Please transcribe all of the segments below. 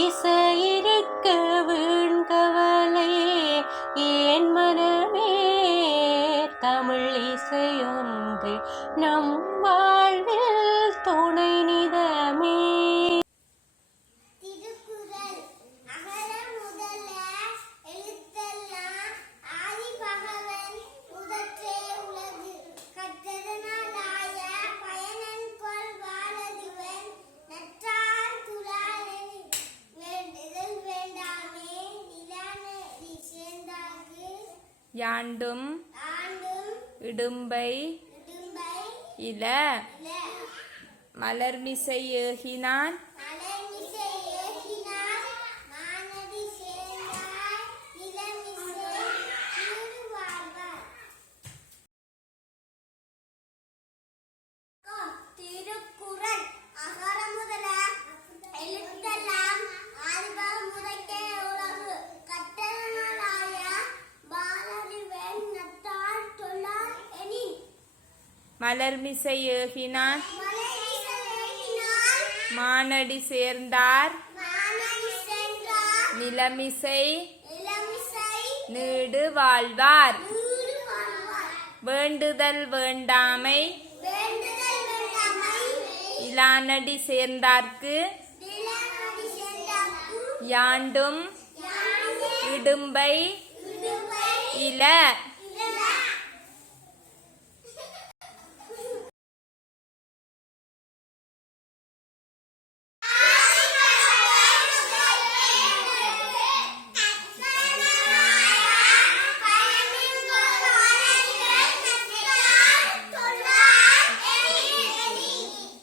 இசையிருக்க வீண்கவலை ஏன் மனமே தமிழ் இசையொன்று நம் வாழ்வில் துணை நிதமே. யாண்டும் இடும்பை இல மலர்மிசை ஏகினான் மலர்மிசை ஏகினான் மானடி சேர்ந்தார் நிலமிசை நீடு வாழ்வார். வேண்டுதல் வேண்டாமை இலானடி சேர்ந்தார்க்கு யாண்டும் இடும்பை இல.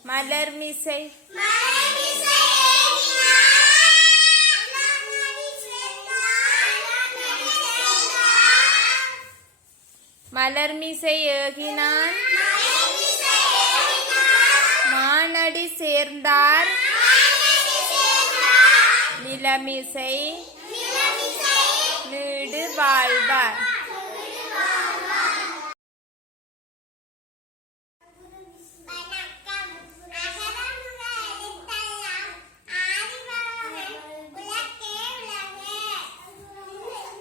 மலர்மிசை மலர்மிசை ஏகினான் மானடி சேர்ந்தார் நிலமிசை நீடு வாழ்வார்.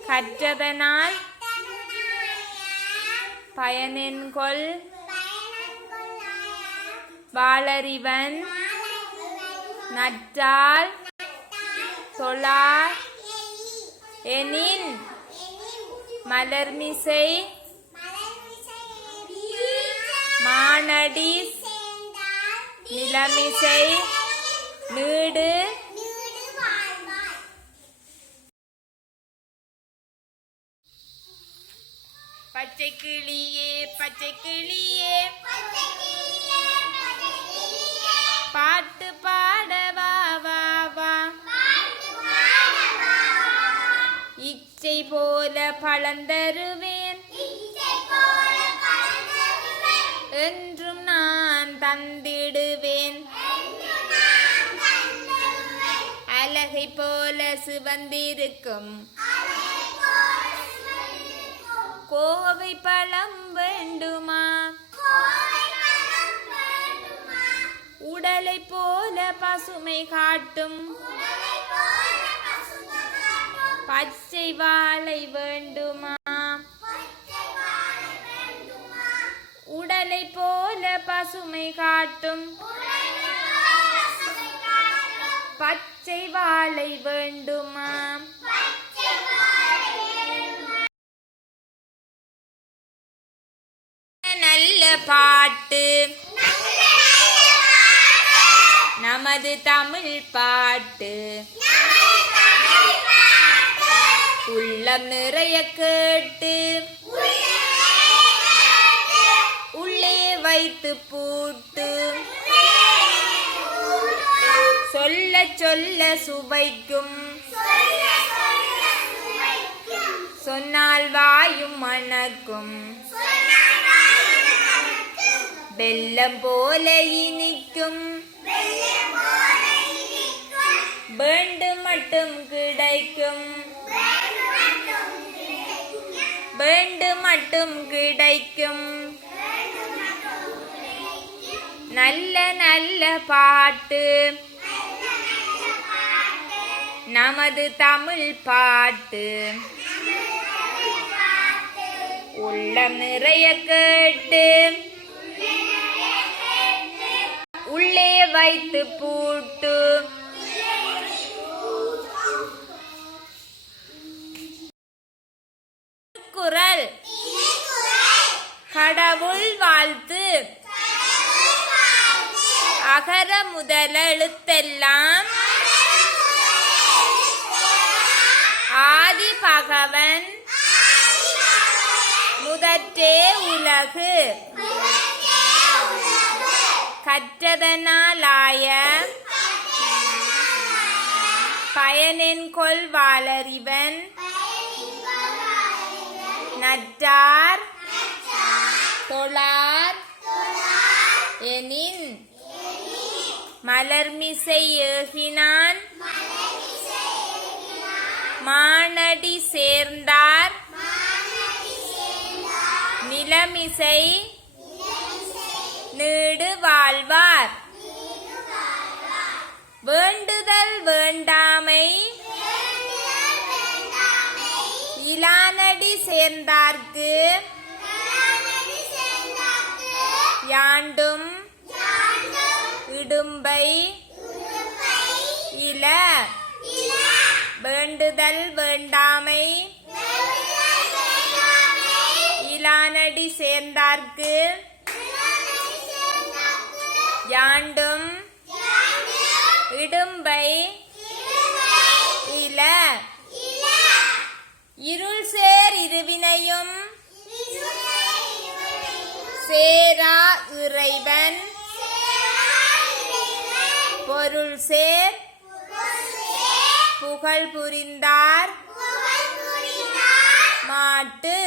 கற்றதனால் பயனென்கொல் வாளறிவன் நற்றால் தொழார் எனின் மலர்மிசை மானடி நிலமிசை நீடு. பச்சை கிளியே பச்சை கிளியே பாட்டு பாடவா வா வா இச்சை போல பழந்தருவேன் என்றும் நான் தந்திடுவேன். அழகை போல சிவந்திருக்கும் கோவை பழம் வேண்டுமா உடலை போல பசுமை காட்டும் பச்சை வாழை வேண்டுமா உடலை போல பசுமை காட்டும் பச்சை வாழை வேண்டுமா. நல்ல பாட்டு நமது தமிழ் பாட்டு உள்ளம் நிறைய கேட்டு உள்ளே வைத்து பூட்டு சொல்ல சொல்ல சுவைக்கும் சொன்னால் வாயும் மணக்கும் வெல்லம் போல இனிக்கும் வேண்டு மட்டும் கிடைக்கும் வேண்டு மட்டும் கிடைக்கும். நல்ல நல்ல பாட்டு நமது தமிழ் பாட்டு உள்ளம் நிறைய கேட்டு உள்ளே வைத்து பூட்டு. குறள் கடவுள் வாழ்த்து. அகர முதல எழுத்தெல்லாம் ஆதி பகவன் முதற்றே உலகு. கற்றதனாலாய பயனென்கொள் வாளறிவன் நற்றார் தொழார் எனின் மலர்மிசை ஏகினான் மானடி சேர்ந்தார் நிலமிசை நீடு வாழ்வார். வேண்டுதல் வேண்டாமை இலானடி சேர்ந்தார்க்கு யாண்டும் இடும்பை இல. வேண்டுதல் வேண்டாமை இலானடி சேர்ந்தார்க்கு யாண்டும் இடும்பை இல. இருள் சேர் இருவினையும் சேரா இறைவன் பொருள் சேர் புகழ் புரிந்தார் மாட்டு.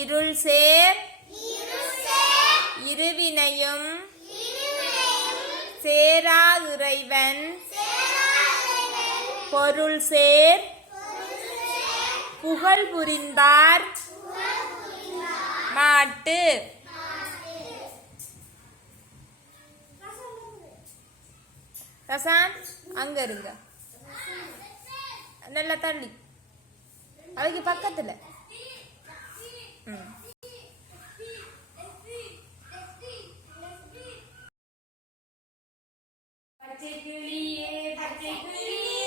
இருள் சேர் இருவினையும் சேரா இறைவன் பொருள் சேர் புகழ் புரிந்தார் மாட்டு. ரசான் அங்க இருங்க, நல்லா தள்ளி அவைக்கு பக்கத்துல. பச்சை கிளியே பச்சை கிளியே